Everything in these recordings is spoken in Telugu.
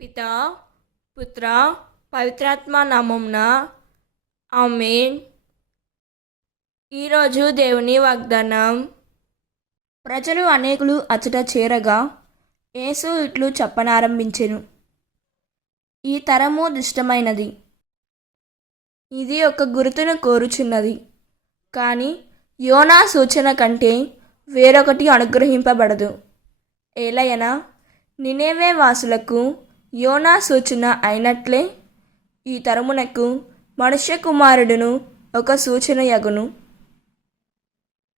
పితా, పుత్ర, పవిత్రాత్మ నామమున ఆమేన్. ఈరోజు దేవుని వాగ్దానం. ప్రజలు అనేకులు అచట చేరగా యేసు ఇట్లు చెప్పనారంభించెను. ఈ తరము దుష్టమైనది, ఇది ఒక గుర్తును కోరుచున్నది. కానీ యోనా సూచన కంటే వేరొకటి అనుగ్రహింపబడదు. ఏలయనా నినేవే వాసులకు యోనా సూచన అయినట్లే ఈ తరమునకు మనుష్య కుమారుడును ఒక సూచన యగును.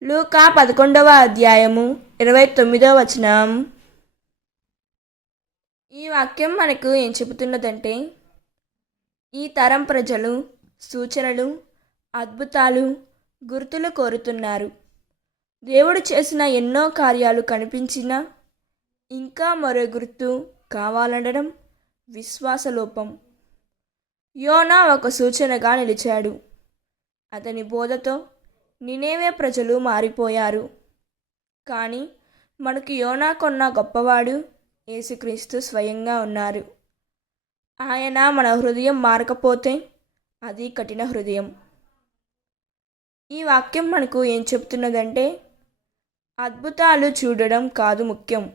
లూకా 11వ అధ్యాయము 29వ వచనం. ఈ వాక్యం మనకు ఏం చెబుతున్నదంటే, ఈ తరం ప్రజలు సూచనలు, అద్భుతాలు, గుర్తులు కోరుతున్నారు. దేవుడు చేసిన ఎన్నో కార్యాలు కనిపించినా ఇంకా మరో గుర్తు కావాలనడం విశ్వాసలోపం. యోనా ఒక సూచనగా నిలిచాడు. అతని బోధతో నినేవే ప్రజలు మారిపోయారు. కానీ మనకు యోనా కొన్న గొప్పవాడు యేసుక్రీస్తు స్వయంగా ఉన్నారు. ఆయన మన హృదయం మారకపోతే అది కఠిన హృదయం. ఈ వాక్యం మనకు ఏం చెప్తున్నదంటే, అద్భుతాలు చూడడం కాదు ముఖ్యం,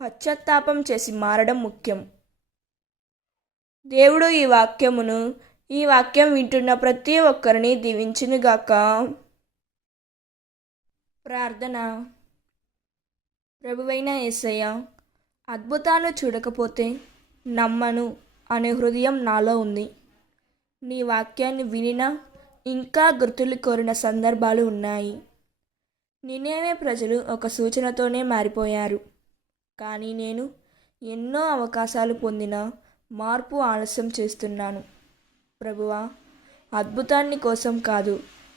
పశ్చాత్తాపం చేసి మారడం ముఖ్యం. దేవుడు ఈ వాక్యం వింటున్న ప్రతి ఒక్కరిని దీవించునుగాక. ప్రార్థన. ప్రభువైన యేసయ్య, అద్భుతాలు చూడకపోతే నమ్మను అనే హృదయం నాలో ఉంది. నీ వాక్యాన్ని వినినా ఇంకా గుర్తులు కోరిన సందర్భాలు ఉన్నాయి. నినేవే ప్రజలు ఒక సూచనతోనే మారిపోయారు. కానీ నేను ఎన్నో అవకాశాలు పొందిన మార్పు ఆలస్యం చేస్తున్నాను. ప్రభువా, అద్భుతాన్ని కోసం కాదు,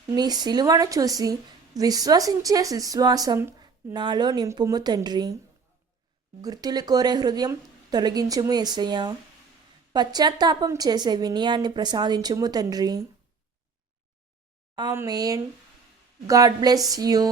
నీ సిలువను చూసి విశ్వసించే విశ్వాసం నాలో నింపుము తండ్రి. గుర్తులు కోరే హృదయం తొలగించుము యేసయ్య. పశ్చాత్తాపం చేసే వినయాన్ని ప్రసాదించుము తండ్రి. ఆమేన్. God bless you.